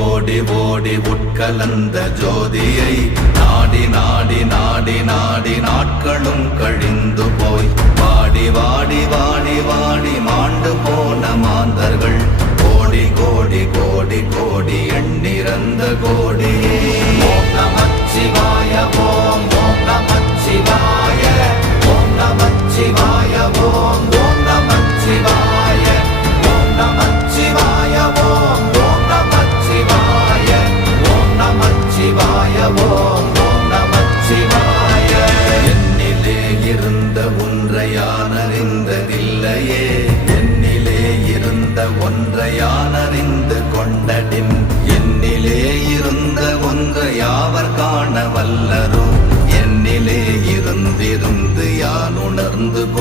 ஓடி ஓடி உட்கலந்த ஜோதியை நாடி நாடி நாடி நாடி நாட்களும் கழிந்து போய் வாடி வாடி வாடி வாடி மாண்டு போன மாந்தர்கள் கோடி கோடி கோடி கோடி எண்ணிறந்த கோடியே. ஓம் நமச்சிவாய ஓம் ஓம் நமச்சிவாய ஓம் நமச்சிவாய ஓம் ஓம் நமச்சிவாய ஓம் நமச்சிவாய ஓம் ஓம் நமச்சிவாய ஓம் நமச்சிவாய ஓம் ஓம் நமச்சிவாய. என்னிலே இருந்த ஒன்றை யான் அறிந்ததில்லையே, என்னிலே இருந்த ஒன்றை யான் அறிந்து கொண்டடின், என்னிலே இருந்த ஒன்றை யாவர் காண வல்லரோ, என்னிலே இருந்திருந்து யான் உணர்ந்து